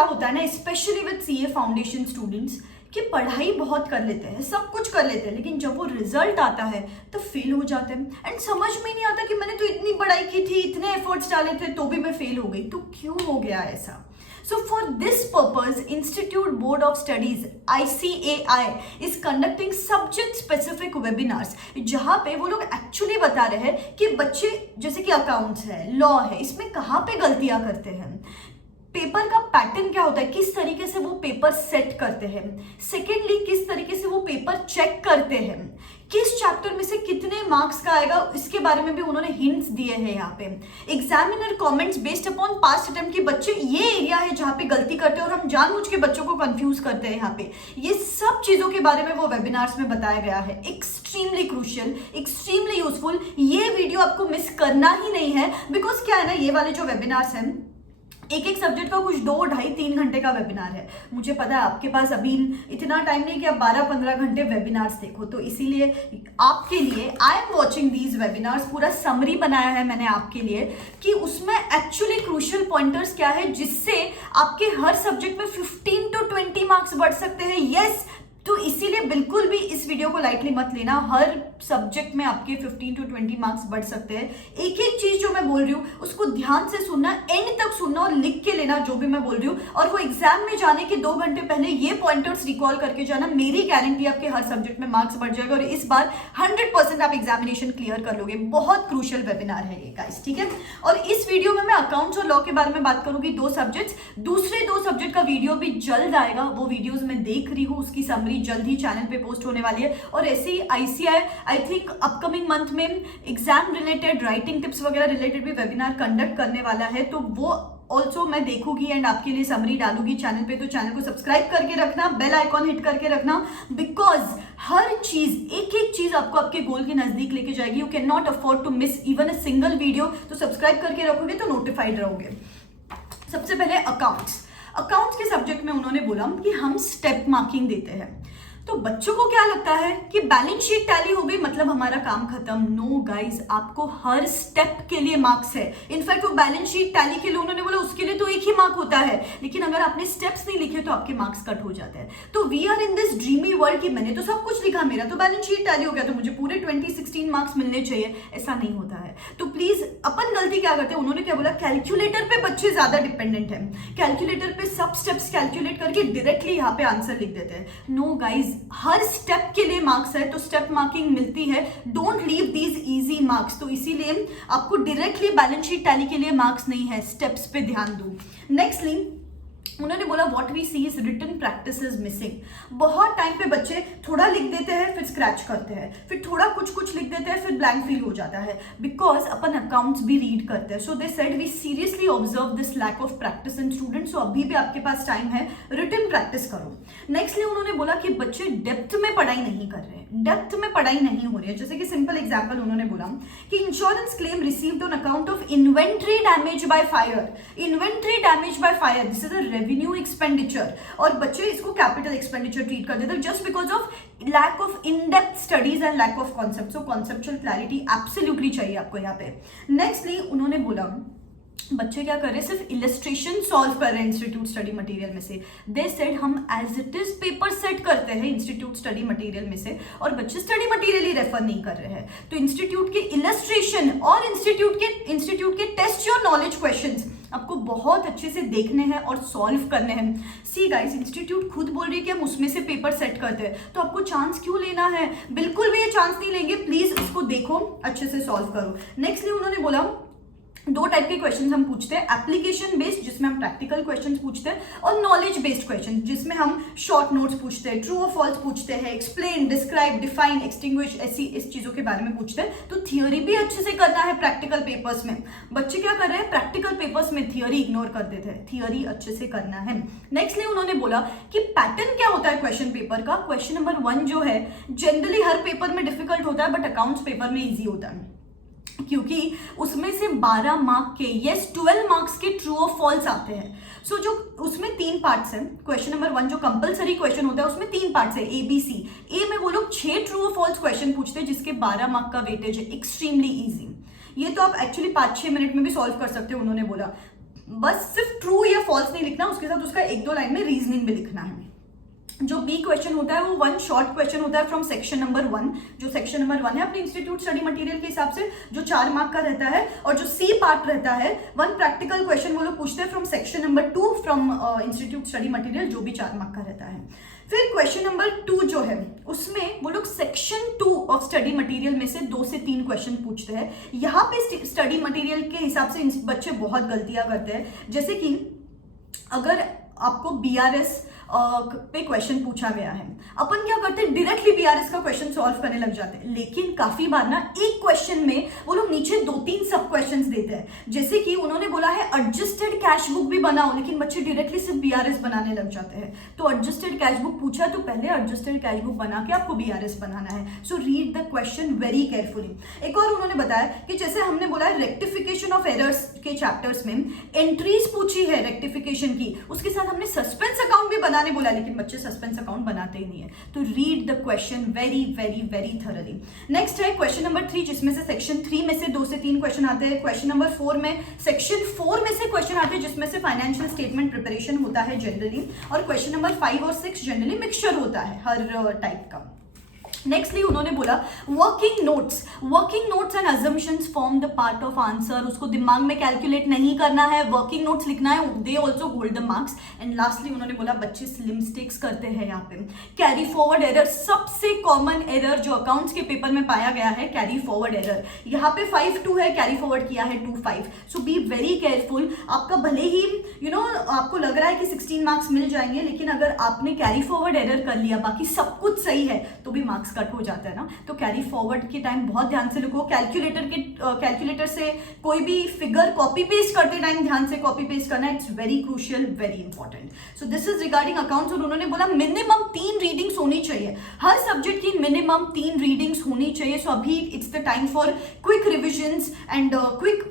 क्या होता है ना, specially with CA foundation students, कि पढ़ाई बहुत कर लेते हैं, सब कुछ कर लेते हैं, लेकिन जब वो रिजल्ट आता है तो फेल हो जाते हैं एंड समझ में नहीं आता कि मैंने तो इतनी पढ़ाई की थी, इतने एफर्ट्स डाले थे, तो भी मैं फेल हो गई, तो क्यों हो गया ऐसा? So for this purpose, Institute Board of Studies ICAI is conducting subject specific webinars, जहाँ पे वो लोग एक्चुअली बता रहे हैं कि बच्चे जैसे कि अकाउंट्स है, लॉ है, इसमें कहाँ पे गलतियां करते हैं, पेपर का पैटर्न क्या होता है, किस तरीके से वो पेपर सेट करते हैं, सेकेंडली किस तरीके से वो पेपर चेक करते हैं, किस चैप्टर में से कितने मार्क्स का आएगा, इसके बारे में भी उन्होंने हिंट्स दिए हैं यहाँ पे। Examiner comments based upon past attempt कि बच्चे ये एरिया है जहाँ पे गलती करते हैं और हम जानबूझ के बच्चों को कंफ्यूज करते हैं यहाँ पे, ये सब चीजों के बारे में वो वेबिनार्स में बताया गया है। एक्सट्रीमली क्रूशियल, एक्सट्रीमली यूजफुल, ये वीडियो आपको मिस करना ही नहीं है, बिकॉज क्या है ना, ये वाले जो वेबिनार्स हैं एक एक सब्जेक्ट का कुछ 2, 2.5, 3 घंटे का वेबिनार है। मुझे पता है आपके पास अभी इतना टाइम नहीं कि आप 12-15 घंटे वेबिनार्स देखो, तो इसीलिए आपके लिए I am watching these webinars, पूरा समरी बनाया है मैंने आपके लिए कि उसमें एक्चुअली क्रूशियल पॉइंटर्स क्या है जिससे आपके हर सब्जेक्ट में 15 to 20 मार्क्स बढ़ सकते हैं। यस, तो इसीलिए बिल्कुल भी इस वीडियो को लाइटली मत लेना, हर सब्जेक्ट में आपके 15 to 20 मार्क्स बढ़ सकते हैं। एक एक चीज जो मैं बोल रही हूँ उसको ध्यान से सुनना, एंड तक सुनना और लिख के लेना जो भी मैं बोल रही हूँ, और वो एग्जाम में जाने के 2 घंटे पहले ये पॉइंटर्स रिकॉल करके जाना, मेरी गारंटी आपके हर सब्जेक्ट में मार्क्स बढ़ जाएगा और इस बार 100% आप एग्जामिनेशन क्लियर कर लोगे। बहुत क्रूशियल वेबिनार है ये गाइस, ठीक है। और इस वीडियो में मैं अकाउंट्स और लॉ के बारे में बात करूंगी, 2 सब्जेक्ट्स, दूसरे 2 सब्जेक्ट का वीडियो भी जल्द आएगा, वो वीडियोज मैं देख रही हूँ, उसकी समरी जल्द ही चैनल पे पोस्ट होने वाली है। और ऐसे ही ICI I think upcoming month में एग्जाम रिलेटेड, राइटिंग टिप्स वगैरह रिलेटेड भी वेबिनार कंडक्ट करने वाला है, तो वो ऑल्सो मैं देखूंगी एंड आपके लिए समरी डालूंगी चैनल पे। तो चैनल को सब्सक्राइब करके रखना, बेल आइकॉन हिट करके रखना, बिकॉज हर चीज, एक एक चीज आपको आपके गोल के नजदीक लेके जाएगी। You can not afford to miss even a single video, तो सब्सक्राइब करके रखोगे तो नोटिफाइड रहोगे। सबसे पहले अकाउंट्स के सब्जेक्ट में उन्होंने बोला कि हम स्टेप मार्किंग देते हैं। तो बच्चों को क्या लगता है कि बैलेंस शीट टैली हो गई मतलब हमारा काम खत्म। नो गाइस, आपको हर स्टेप के लिए मार्क्स है। इनफैक्ट वो बैलेंस शीट टैली के लिए उन्होंने बोला उसके लिए तो 1 ही मार्क होता है, लेकिन अगर आपने स्टेप्स नहीं लिखे तो आपके मार्क्स कट हो जाते हैं। तो we are in this dreamy world कि मैंने तो सब कुछ लिखा, मेरा तो बैलेंस शीट टैली हो गया तो मुझे पूरे 2016 मार्क्स मिलने चाहिए, ऐसा नहीं होता है। तो प्लीज अपन गलती क्या करते हैं, उन्होंने क्या बोला, कैलकुलेटर पे बच्चे ज्यादा डिपेंडेंट है, कैलकुलेटर पे सब स्टेप्स कैलकुलेट करके डायरेक्टली यहाँ पे आंसर लिख देते हैं। नो गाइज, हर स्टेप के लिए मार्क्स है, तो स्टेप मार्किंग मिलती है। Don't leave these easy marks, तो इसीलिए आपको डायरेक्टली बैलेंस शीट टैली के लिए मार्क्स नहीं है, स्टेप्स पे ध्यान दो। नेक्स्टली उन्होंने बोला what we see is written practice is missing. बहुत टाइम पे बच्चे थोड़ा लिख देते हैं, फिर स्क्रैच करते हैं, फिर थोड़ा कुछ लिख देते हैं, फिर ब्लैंक फील हो जाता है, बिकॉज अपन अकाउंट्स भी रीड करते हैं। So they said we seriously observe this lack of practice in students. So अभी भी आपके पास टाइम है, रिटन प्रैक्टिस करो। नेक्स्टली उन्होंने बोला कि बच्चे डेप्थ में पढ़ाई नहीं कर रहे हैं, डेप्थ में पढ़ाई नहीं हो रही है। जैसे कि सिंपल एग्जाम्पल उन्होंने बोला कि insurance claim received on account of inventory damage by fire. Inventory damage by fire, this is a revenue expenditure, और बच्चे इसको कैपिटल एक्सपेंडिचर ट्रीट कर देते हैं just because of lack of in depth studies and lack of concept. So conceptual clarity absolutely चाहिए आपको यहाँ पे। नेक्स्टली उन्होंने बोला बच्चे क्या कर रहे हैं, सिर्फ इलस्ट्रेशन सॉल्व कर रहे हैं इंस्टीट्यूट स्टडी मटेरियल में से। दे सेड हम as it is paper set करते हैं इंस्टीट्यूट स्टडी मटेरियल में से, और बच्चे स्टडी मटेरियल ही रेफर नहीं कर रहे हैं। तो इंस्टीट्यूट के इलस्ट्रेशन और इंस्टीट्यूट के टेस्ट योर नॉलेज क्वेश्चंस आपको बहुत अच्छे से देखने हैं और सॉल्व करने हैं। सी गाइस, इंस्टीट्यूट खुद बोल रही है कि हम उसमें से पेपर सेट करते हैं, तो आपको चांस क्यों लेना है, बिल्कुल भी ये चांस नहीं लेंगे। प्लीज उसको देखो, अच्छे से सॉल्व करो। नेक्स्टली उन्होंने बोला 2 टाइप के क्वेश्चंस हम पूछते हैं, एप्लीकेशन बेस्ड जिसमें हम प्रैक्टिकल क्वेश्चंस पूछते हैं, और नॉलेज बेस्ड क्वेश्चन जिसमें हम शॉर्ट नोट्स पूछते हैं, ट्रू और फॉल्स पूछते हैं, एक्सप्लेन, डिस्क्राइब, डिफाइन, एक्सटिंग्विश, ऐसी इस चीजों के बारे में पूछते हैं। तो थियोरी भी अच्छे से करना है प्रैक्टिकल पेपर्स में। बच्चे क्या कर रहे हैं, प्रैक्टिकल पेपर्स में थियोरी इग्नोर कर देते हैं, थियोरी अच्छे से करना है। नेक्स्टली उन्होंने बोला कि पैटर्न क्या होता है क्वेश्चन पेपर का। क्वेश्चन नंबर 1 जो है जनरली हर पेपर में डिफिकल्ट होता है, बट अकाउंट्स पेपर में ईजी होता है, क्योंकि उसमें से 12 मार्क के, यस 12 मार्क्स के ट्रू और फॉल्स आते हैं। सो जो उसमें 3 पार्ट्स हैं। क्वेश्चन नंबर 1 जो कंपलसरी क्वेश्चन होता है उसमें 3 पार्ट्स है, ABC। ए में वो लोग 6 ट्रू और फॉल्स क्वेश्चन पूछते हैं जिसके 12 मार्क का वेटेज है, एक्सट्रीमली इजी। ये तो आप एक्चुअली 5-6 मिनट में भी सॉल्व कर सकते हो उन्होंने बोला। बस सिर्फ ट्रू या फॉल्स नहीं लिखना, उसके साथ उसका 1-2 लाइन में रीजनिंग भी लिखना है। जो बी क्वेश्चन होता है वो 1 शॉर्ट क्वेश्चन होता है फ्रॉम सेक्शन नंबर 1, जो सेक्शन नंबर 1 है अपने इंस्टीट्यूट स्टडी मटेरियल के हिसाब से, जो 4 मार्क का रहता है। और जो सी पार्ट रहता है 1 प्रैक्टिकल क्वेश्चन वो लोग पूछते हैं from section number 2 from institute study material, जो भी 4 मार्क का रहता है। फिर क्वेश्चन नंबर 2 जो है उसमें वो लोग सेक्शन 2 ऑफ स्टडी मटेरियल में से 2 से 3 क्वेश्चन पूछते हैं। यहाँ पे स्टडी मटेरियल के हिसाब से बच्चे बहुत गलतियां करते हैं, जैसे कि अगर आपको बीआरएस पे क्वेश्चन पूछा गया है, अपन क्या करते हैं डायरेक्टली बीआरएस का क्वेश्चन सॉल्व करने लग जाते हैं, लेकिन काफी बार ना एक क्वेश्चन में वो लोग नीचे 2-3 सब क्वेश्चंस देते हैं। जैसे कि उन्होंने बोला है एडजस्टेड कैश बुक भी बनाओ, लेकिन बच्चे डायरेक्टली सिर्फ बीआरएस बनाने लग जाते हैं। तो एडजस्टेड कैश बुक पूछा तो पहले एडजस्टेड कैश बुक बना के आपको बीआरएस बनाना है। So read the question very carefully. एक और उन्होंने बताया कि जैसे हमने बोला है रेक्टिफिकेशन ऑफ एरर्स के चैप्टर्स में एंट्रीज पूछी है रेक्टिफिकेशन की, उसके साथ हमने सस्पेंस अकाउंट भी बनाने बोला, लेकिन बच्चे सस्पेंस अकाउंट बनाते ही नहीं है। तो read the question very very very thoroughly. Next है क्वेश्चन नंबर 3, जिसमें से सेक्शन 3 में से 2 से 3 क्वेश्चन आते हैं। क्वेश्चन नंबर 4 में सेक्शन 4 में से क्वेश्चन आते हैं, जिसमें से फाइनेंशियल स्टेटमेंट प्रिपरेशन होता है जनरली, और क्वेश्चन नंबर 5 और 6 जनरली मिक्सचर होता है हर टाइप का। नेक्स्टली उन्होंने बोला working notes and assumptions form the part of answer. उसको दिमाग में कैलकुलेट नहीं करना है, वर्किंग नोट्स लिखना है, they also hold the marks. And lastly उन्होंने बोला बच्चे स्लिम मिस्टेक्स करते हैं यहाँ पे। कैरी फॉरवर्ड एरर सबसे कॉमन एरर जो अकाउंट्स के पेपर में पाया गया है, कैरी फॉरवर्ड एरर। यहाँ पे 5-2 है, कैरी फॉरवर्ड किया है 2-5। सो बी वेरी केयरफुल। आपका भले ही आपको लग रहा है कि 16 मार्क्स मिल जाएंगे, लेकिन अगर आपने कैरी फॉरवर्ड एरर कर लिया, बाकी सब कुछ सही है, तो भी मार्क्स कट हो जाता है ना। तो कैरी फॉरवर्ड के टाइम बहुत ध्यान से लिखो। कैलकुलेटर से कोई भी फिगर कॉपी पेस्ट करते टाइम ध्यान से कॉपी पेस्ट करना, it's very crucial, very important. So this is regarding accounts. और उन्होंने बोला मिनिमम 3 रीडिंग्स होनी चाहिए, हर सब्जेक्ट की मिनिमम 3 रीडिंग्स होनी चाहिए। सो अभी it's the time for quick revisions and quick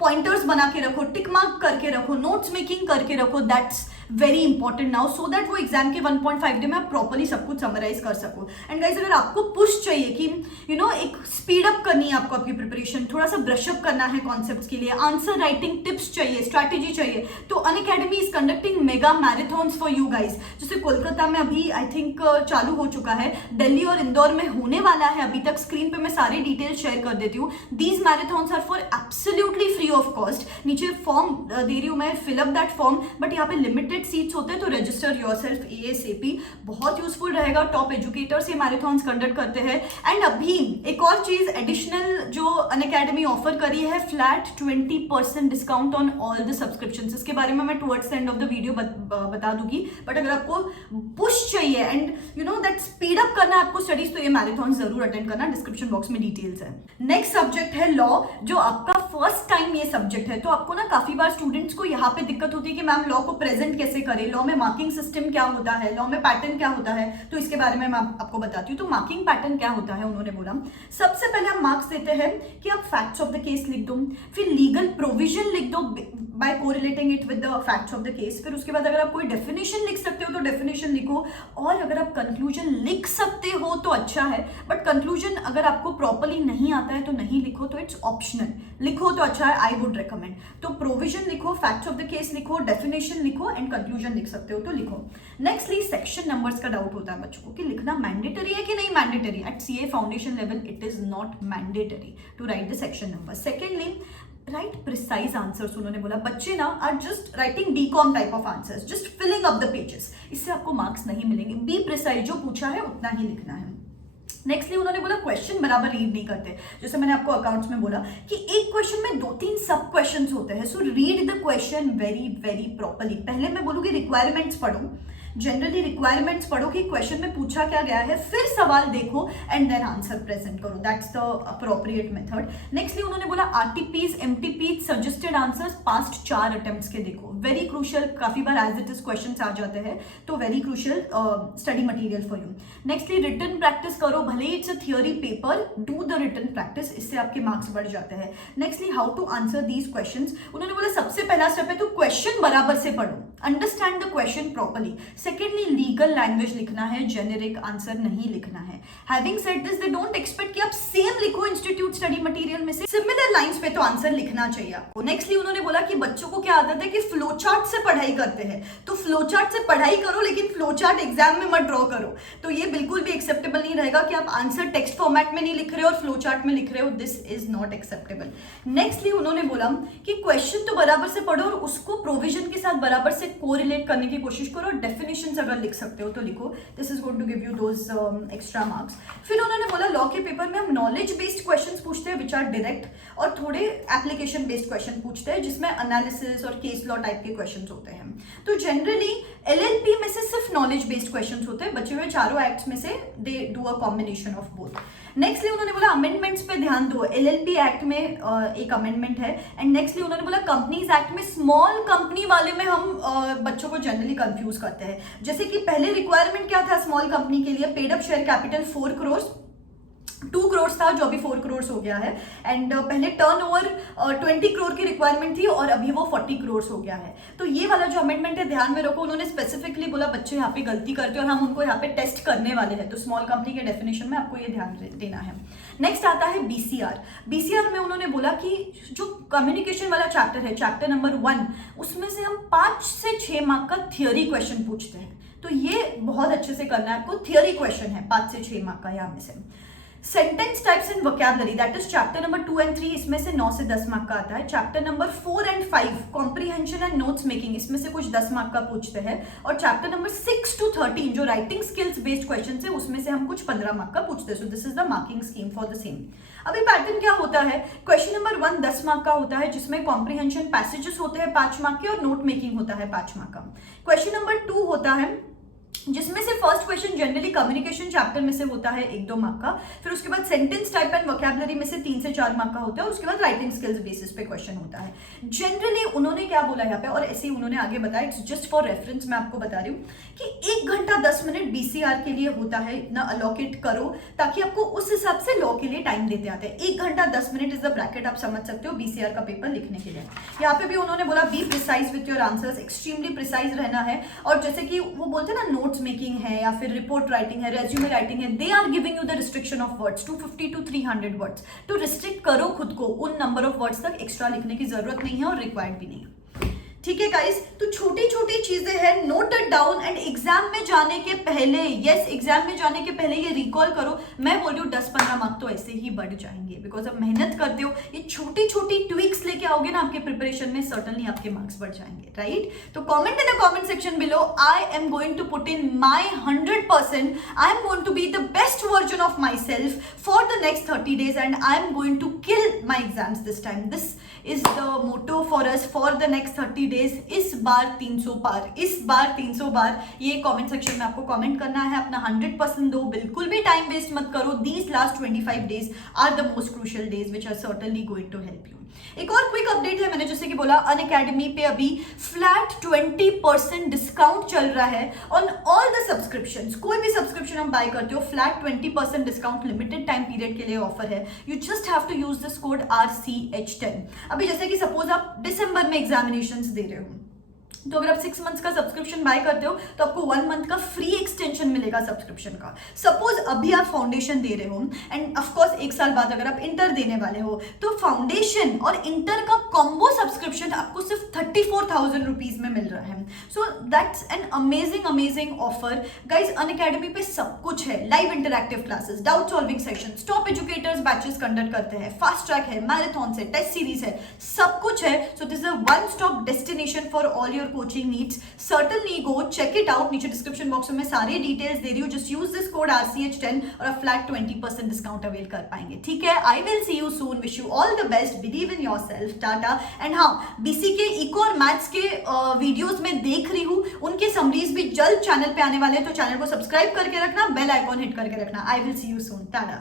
pointers बना के रखो, टिक मार्क करके रखो, नोट्स मेकिंग करके रखो। That's very important now, so that वो एग्जाम के 1.5 डे में आप प्रॉपर्ली सब कुछ समराइज कर सको। एंड गाइस अगर आपको पुश चाहिए कि एक स्पीड अप करनी है आपको आपकी प्रिपरेशन, थोड़ा सा ब्रश अप करना है कॉन्सेप्ट्स के लिए, आंसर राइटिंग टिप्स चाहिए, स्ट्रैटेजी चाहिए, तो Unacademy is conducting mega marathons for you guys. जैसे कोलकाता में अभी आई थिंक चालू हो चुका है, दिल्ली और इंदौर में होने वाला है अभी तक। स्क्रीन पे मैं सारी डिटेल शेयर कर देती हूँ। These marathons are for absolutely free of cost. नीचे फॉर्म दे रही हूँ मैं, fill up that form, but यहाँ पे लिमिटेड सीट्स होते हैं, तो रजिस्टर योरसेल्फ ASAP। बहुत यूजफुल रहेगा, टॉप एजुकेटर्स ये मैराथन्स कंडक्ट करते हैं। एंड अभी एक और चीज एडिशनल जो अनअकैडमी ऑफर करी है, flat 20% discount on all the subscriptions. इसके बारे में मैं towards the end of the video बता दूंगी, बट अगर आपको पुश चाहिए एंड दैट स्पीड अप करना है आपको स्टडीज, तो ये मैराथन जरूर अटेंड करना। डिस्क्रिप्शन बॉक्स में डिटेल्स है। नेक्स्ट सब्जेक्ट है लॉ, जो आपका फर्स्ट टाइम ये सब्जेक्ट है। तो आपको ना काफी बार स्टूडेंट्स को यहाँ पे दिक्कत होती है कि मैम लॉ को प्रेजेंट कैसे करें, लॉ में मार्किंग सिस्टम क्या होता है, लॉ में पैटर्न क्या होता है। तो इसके बारे में मैं आपको बताती हूँ। तो मार्किंग पैटर्न क्या होता है, उन्होंने बोला सबसे पहले हम मार्क्स देते हैं कि आप फैक्ट्स ऑफ द केस लिख दो, फिर लीगल प्रोविजन लिख दो by correlating it with the facts of the case. फिर उसके बाद अगर आप कोई डेफिनेशन लिख सकते हो तो डेफिनेशन लिखो, और अगर आप कंक्लूजन लिख सकते हो तो अच्छा है, बट कंक्लूजन अगर आपको प्रॉपर्ली नहीं आता है तो नहीं लिखो, तो इट्स ऑप्शनल। लिखो तो अच्छा है, आई वुड रिकमेंड। तो प्रोविजन लिखो, फैक्ट्स ऑफ द केस लिखो, डेफिनेशन लिखो एंड कंक्लूजन लिख सकते हो तो लिखो। नेक्स्टली सेक्शन नंबर्स का डाउट होता है बच्चों को कि लिखना मैंडेटरी है कि नहीं mandatory. At CA foundation level it is not mandatory to write the section number. Secondly write precise answers. उन्होंने बोला बच्चे ना are just writing BCom type of answers, just filling up the pages, इससे आपको marks नहीं मिलेंगे। Be precise, जो पूछा है उतना ही लिखना है। नेक्स्टली उन्होंने बोला क्वेश्चन बराबर रीड नहीं करते। जैसे मैंने आपको अकाउंट्स में बोला कि एक क्वेश्चन में 2-3 सब क्वेश्चंस होते हैं। So read the question very very properly. पहले मैं बोलूंगी रिक्वायरमेंट्स पढ़ो, जनरली रिक्वायरमेंट्स पढ़ो कि क्वेश्चन में पूछा क्या गया है, फिर सवाल देखो एंड देन आंसर प्रेजेंट करो। That's the appropriate method. Nextly उन्होंने बोला RTPs, MTPs, suggested answers past 4 attempts के देखो, वेरी क्रूशियल। काफी बार एज इट इज क्वेश्चंस आ जाते हैं, तो very crucial study material for you. Nextly written practice करो, भले it's a theory paper, do the written practice, इससे आपके मार्क्स बढ़ जाते हैं। Nextly how to answer these questions. उन्होंने बोला सबसे पहला स्टेप है तो क्वेश्चन बराबर से पढ़ो, understand the question properly. Secondly legal language लिखना है, जेनेरिक आंसर नहीं लिखना है। Having said this, they don't expect कि आप सेम लिखो इंस्टीट्यूट स्टडी मटेरियल में से, सिमिलर लाइंस पे तो आंसर लिखना चाहिए आपको। नेक्स्टली उन्होंने बोला कि बच्चों को क्या आदत है कि फ्लो चार्ट से पढ़ाई करते हैं, तो फ्लो चार्ट से पढ़ाई करो लेकिन फ्लो चार्ट एग्जाम में मत ड्रॉ करो। तो ये बिल्कुल भी एक्सेप्टेबल नहीं रहेगा कि आप आंसर टेक्स्ट फॉर्मेट में नहीं लिख रहे हो और फ्लो चार्ट में लिख रहे हो, this is not acceptable. Nextly उन्होंने बोला कि क्वेश्चन तो बराबर से पढ़ो और उसको प्रोविजन के साथ बराबर से कोरिलेट करने की कोशिश करो, और डेफिनेशंस अगर लिख सकते हो तो लिखो, this is going to give you those extra marks. फिर उन्होंने बोला लॉ के पेपर में हम नॉलेज बेस्ड क्वेश्चंस पूछते हैं विच आर डायरेक्ट, और थोड़े एप्लीकेशन बेस्ड क्वेश्चन पूछते हैं जिसमें एनालिसिस और केस लॉ टाइप के क्वेश्चंस होते हैं। तो जनरली एलएलपी में से सिर्फ नॉलेज बेस्ड क्वेश्चंस होते हैं, बचे हुए चारों एक्ट्स में से they do a combination of both. Nextly उन्होंने बोला अमेंडमेंट्स पे ध्यान दो, एलएलपी एक्ट में एक अमेंडमेंट है। एंड नेक्स्टली उन्होंने बोला कंपनीज एक्ट में स्मॉल कंपनी वाले में हम बच्चों को जनरली कंफ्यूज करते हैं। जैसे कि पहले रिक्वायरमेंट क्या था स्मॉल कंपनी के लिए, paid up share capital 4 crore 2 crore था जो अभी 4 करोड़ हो गया है, एंड पहले टर्नओवर 20 करोड़ की रिक्वायरमेंट थी और अभी वो 40 करोड़ हो गया है। तो ये वाला जो अमेंडमेंट है ध्यान में रखो, उन्होंने स्पेसिफिकली बोला बच्चे यहाँ पे गलती करते हैं और हम उनको यहाँ पे टेस्ट करने वाले हैं, तो स्मॉल कंपनी के डेफिनेशन में आपको ये ध्यान देना है। नेक्स्ट आता है बीसीआर। बीसीआर में उन्होंने बोला कि जो कम्युनिकेशन वाला चैप्टर है, चैप्टर नंबर 1, उसमें से हम 5 से 6 मार्क का थियोरी क्वेश्चन पूछते हैं, तो ये बहुत अच्छे से करना है आपको। थियोरी क्वेश्चन है 5 से 6 मार्क का यहाँ में से। Sentence types and vocabulary, that is chapter number 2 and 3, इसमें से 9 से 10 मार्क का आता है। Chapter number 4 and 5 comprehension and notes making, इसमें से कुछ 10 मार्क का पूछते हैं। और चैप्टर नंबर 6 to 13 जो राइटिंग स्किल्स बेस्ड क्वेश्चन है उसमें से हम कुछ 15 मार्क का पूछते हैं। सो this is the marking scheme for the same. अभी पैटर्न क्या होता है, क्वेश्चन नंबर 1 10 मार्क का होता है जिसमें कॉम्प्रीहेंशन पैसेजेस होते हैं 5 मार्क के और नोट मेकिंग होता है 5 मार्क का। क्वेश्चन नंबर 2 होता है जिसमें से first question generally communication chapter में से होता है 1-2 मार्क का, फिर उसके बाद सेंटेंस टाइप एंड वोकैबुलरी में से 3 से 4 मार्क का होता है, और उसके बाद राइटिंग स्किल्स बेसिस पे क्वेश्चन होता है। जनरली उन्होंने क्या बोला यहाँ पे, और ऐसे ही उन्होंने आगे बताया, इट्स जस्ट फॉर रेफरेंस मैं आपको बता रही हूँ कि 1 घंटा 10 मिनट बीसीआर के लिए होता है, इतना अलोकेट करो ताकि आपको उस हिसाब से लॉ के लिए टाइम देते आते हैं। 1 घंटा 10 मिनट इज द ब्रैकेट, आप समझ सकते हो बीसीआर का पेपर लिखने के लिए। यहाँ पे भी उन्होंने बोला be precise with your answers, extremely precise रहना है, और जैसे कि वो बोलते हैं ना नोट्स मेकिंग है या फिर रिपोर्ट राइटिंग है, रेज्यूमे राइटिंग है, they are giving you the restriction of words 250 to 300 words, तो रिस्ट्रिक्ट करो खुद को, उन नंबर ऑफ वर्ड्स तक एक्स्ट्रा लिखने की जरूरत नहीं है और रिक्वायर्ड भी नहीं। ठीक है गाइस, तो छोटी छोटी चीजें हैं, note it down, and exam में जाने के पहले, यस एग्जाम में जाने के पहले ये रिकॉल करो। मैं बोल रही हूँ 10-15 मार्क तो ऐसे ही बढ़ जाएंगे, बिकॉज अब मेहनत करते हो, ये छोटी छोटी ट्विक्स लेके आओगे ना आपके प्रिपरेशन में, सर्टनली आपके मार्क्स बढ़ जाएंगे, राइट? तो comment in the comment section below, I am going to put in my 100%, I am going to be the best version of myself for the next 30 days, and I am going to kill my exams this time. This is the motto for us for the next 30 days। इस बार 300 बार, इस बार 300 बार, ये comment section में आपको comment करना है, अपना 100% दो, बिल्कुल भी टाइम वेस्ट मत करो। These last 25 days are the most crucial days which are certainly going to help you. एक और क्विक अपडेट है, मैंने जैसे कि बोला अनअकैडमी पे अभी फ्लैट 20% डिस्काउंट चल रहा है ऑन ऑल द सब्सक्रिप्शंस। कोई भी सब्सक्रिप्शन हम बाय करते हो, flat 20% discount limited time period के लिए ऑफर है। You just have to use this code RCH10। अभी जैसे कि सपोज आप दिसंबर में एग्जामिनेशंस दे रहे हो, तो अगर आप 6 months का सब्सक्रिप्शन बाय करते हो तो आपको 1 month का फ्री एक्सटेंशन मिलेगा सब्सक्रिप्शन का। सपोज अभी आप फाउंडेशन दे रहे हो एंड ऑफ कोर्स 1 साल बाद अगर आप इंटर देने वाले हो, तो फाउंडेशन और इंटर का कॉम्बो सब्सक्रिप्शन आपको सिर्फ 34,000 रुपीज में मिल रहा है। So that's an amazing offer guys. Unacademy पे सब कुछ है, live interactive classes, doubt solving sessions, top educators batches conduct करते हैं, फास्ट ट्रैक है, मैराथन है, टेस्ट सीरीज है, सब कुछ है। So this is a one stop destination for all your coaching needs. Certainly go check it out. नीचे description box में मैं सारे डिटेल्स दे रही हूँ। Just use this code RCH10 और आप फ्लैट 20% डिस्काउंट अवेल कर पाएंगे। ठीक है, I will see you soon, wish you all the best, believe in yourself, Tata. And हाँ, BC के इको और मैथ्स के वीडियोस में देख रही हूँ, उनके समरीज भी जल्द चैनल पे आने वाले हैं, तो चैनल को सब्सक्राइब करके रखना, बेल आइकॉन हिट करके रखना। I will see you soon, Tata.